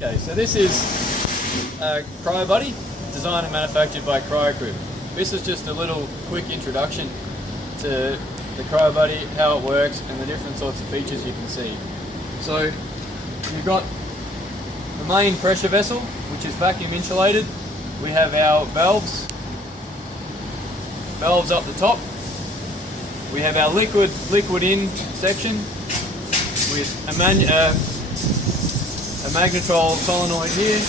Okay, so this is Cryobuddy, designed and manufactured by Cryobuddy. This is just a little quick introduction to the Cryobuddy, how it works, and the different sorts of features you can see. So you've got the main pressure vessel, which is vacuum insulated. We have our valves up the top. We have our liquid in section with a magnetron solenoid here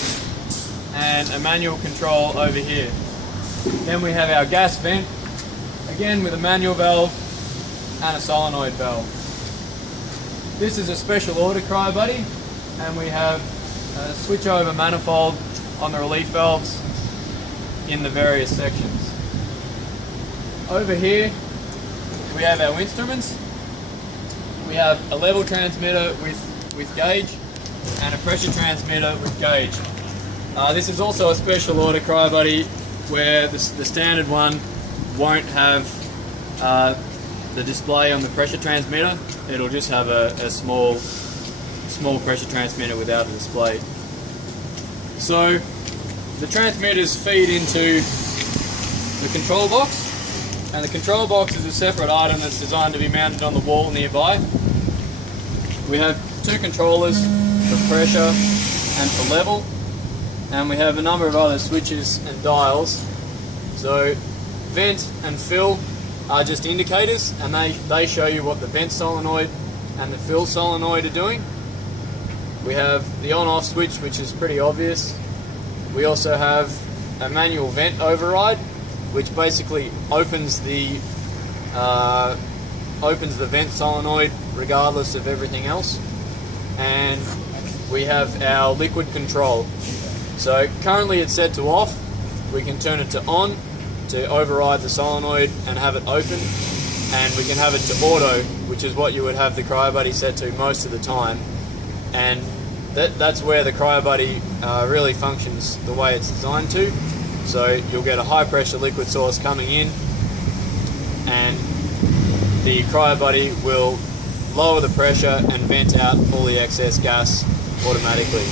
and a manual control over here. Then we have our gas vent, again with a manual valve and a solenoid valve. This is a special order Cryobuddy, and we have a switch over manifold on the relief valves in the various sections. Over here we have our instruments. We have a level transmitter with gauge and a pressure transmitter with gauge. This is also a special order Cryobuddy where the standard one won't have the display on the pressure transmitter. It'll just have a small pressure transmitter without a display. So the transmitters feed into the control box, and the control box is a separate item that's designed to be mounted on the wall nearby. We have two controllers for pressure and for level, and we have a number of other switches and dials. So vent and fill are just indicators, and they show you what the vent solenoid and the fill solenoid are doing. We have the on-off switch, which is pretty obvious. We also have a manual vent override, which basically opens the vent solenoid regardless of everything else. And we have our liquid control. So currently it's set to off. We can turn it to on to override the solenoid and have it open, and we can have it to auto, which is what you would have the Cryobuddy set to most of the time. And that's where the Cryobuddy really functions the way it's designed to. So you'll get a high pressure liquid source coming in, and the Cryobuddy will lower the pressure and vent out all the excess gas automatically.